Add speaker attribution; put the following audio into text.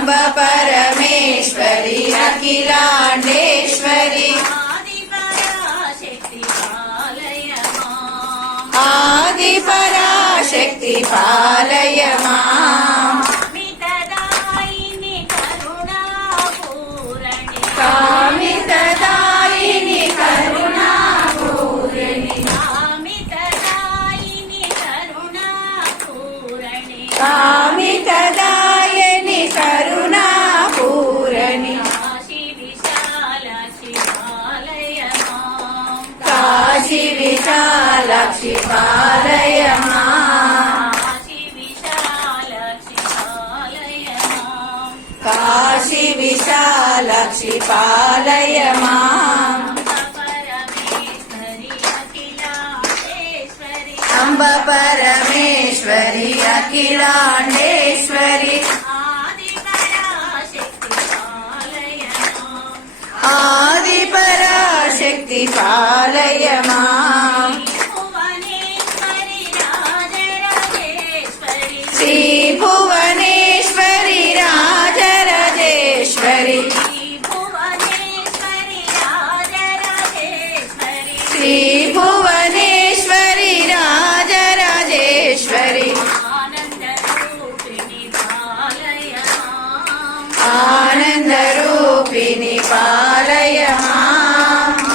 Speaker 1: అంబ పరమేశ్వరి అఖిలాండేశ్వరి
Speaker 2: ఆది పరాశక్తి పాలయ
Speaker 1: ఆది
Speaker 2: మా కరుణాపూరణి
Speaker 1: కామితదాయిని కరుణాపూరణి
Speaker 2: కామితదాయిని కరుణాపూరణి మా
Speaker 1: కాశీ విశాలాక్షి పాలయ మాం అంబ పరమేశ్వరి అఖిలాండేశ్వరి
Speaker 2: ఆది పరాశక్తి పాలయ
Speaker 1: Ferry.